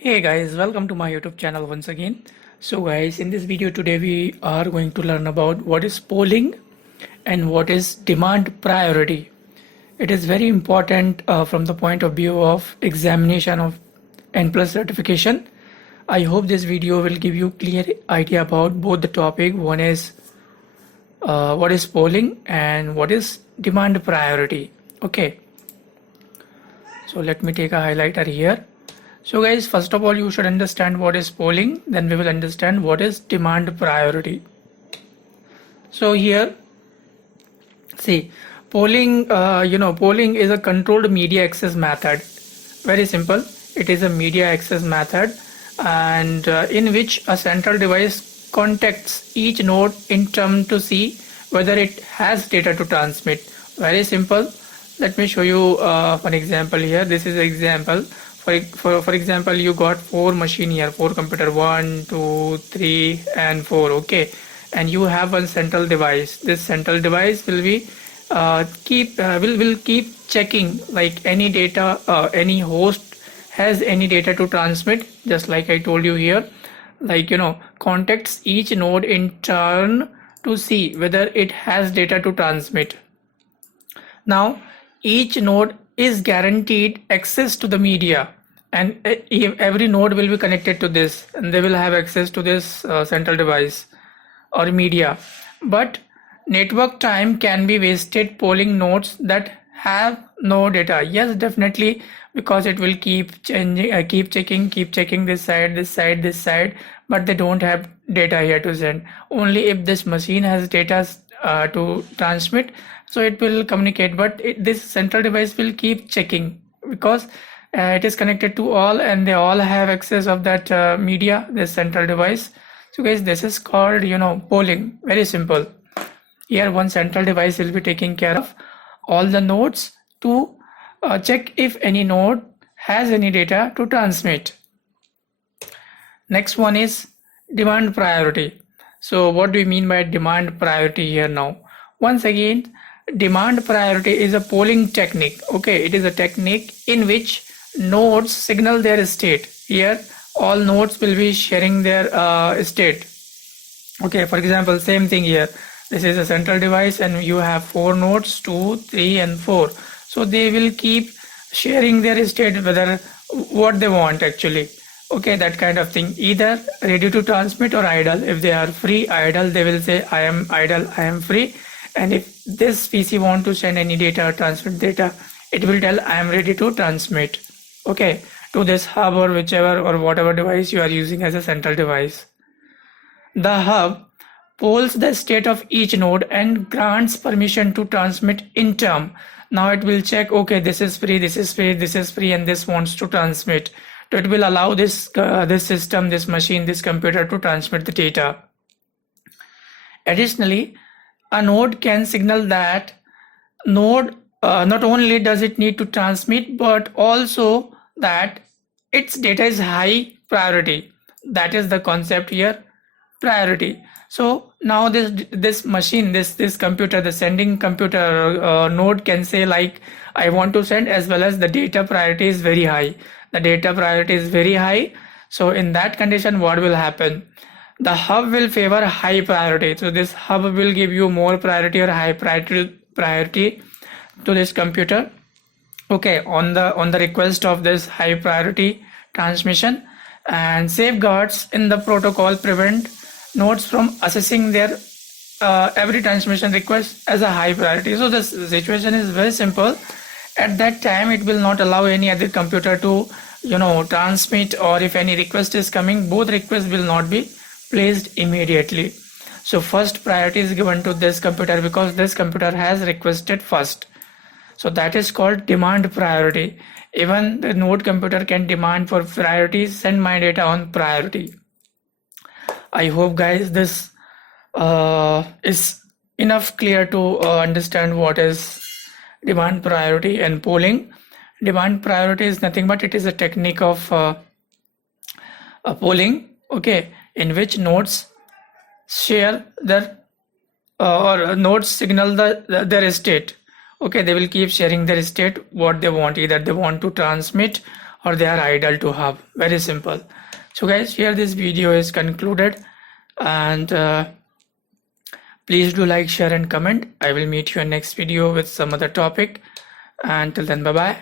Hey guys, welcome to my YouTube channel once again. So guys, in this video today we are going to learn about what is polling and what is demand priority. It is very important from the point of view of examination of N plus certification. I hope this video will give you clear idea about both the topic. One is what is polling and what is demand priority. Okay, so let me take a highlighter here. So guys, first of all, you should understand what is polling, then we will understand what is demand priority. So here, see, polling, polling is a controlled media access method. Very simple. It is a media access method and in which a central device contacts each node in turn to see whether it has data to transmit. Very simple. Let me show you one example here. This is an example. For example, you got four machine here, four computer, 1, 2, 3 and 4. Okay, and you have one central device. This central device will be will keep checking like any data, any host has any data to transmit, just like I told you here, like contacts each node in turn to see whether it has data to transmit. Now each node is guaranteed access to the media, and every node will be connected to this and they will have access to this central device or media. But network time can be wasted polling nodes that have no data. Yes, definitely, because it will keep changing, keep checking this side, but they don't have data here to send. Only if this machine has data to transmit, so it will communicate. But this central device will keep checking because it is connected to all and they all have access of that media, this central device. So guys, this is called polling. Very simple. Here one central device will be taking care of all the nodes to check if any node has any data to transmit. Next one is demand priority. So what do we mean by demand priority here now? Once again, demand priority is a polling technique. Okay, it is a technique in which nodes signal their state. Here all nodes will be sharing their state. Okay, for example, same thing here. This is a central device and you have four nodes, 2, 3 and 4. So they will keep sharing their state, whether what they want actually. Okay, that kind of thing, either ready to transmit or idle. If they are free, idle, they will say I am idle, I am free. And if this PC want to send any data or transmit data, it will tell I am ready to transmit, okay, to this hub or whichever or whatever device you are using as a central device. The hub polls the state of each node and grants permission to transmit in turn. Now it will check, okay, this is free, this is free, this is free, and this wants to transmit. So it will allow this system, this machine, this computer to transmit the data. Additionally, a node can signal that node not only does it need to transmit, but also that its data is high priority. That is the concept here, priority. So now this machine, this computer, the sending computer node can say like I want to send, as well as the data priority is very high. The data priority is very high. So in that condition, what will happen? The hub will favor high priority. So this hub will give you more priority or high priority to this computer. Okay, on the request of this high priority transmission, and safeguards in the protocol prevent nodes from assessing their every transmission request as a high priority. So the situation is very simple. At that time, it will not allow any other computer to transmit, or if any request is coming, both requests will not be placed immediately. So first priority is given to this computer because this computer has requested first. So that is called demand priority. Even the node computer can demand for priority, send my data on priority. I hope guys this is enough clear to understand what is demand priority and polling. Demand priority is nothing but it is a technique of polling, okay, in which nodes share their or nodes signal their state. Okay, they will keep sharing their state, what they want, either they want to transmit or they are ideal to have. Very simple. So guys, here this video is concluded, and please do like, share and comment. I will meet you in next video with some other topic. Until then, bye bye.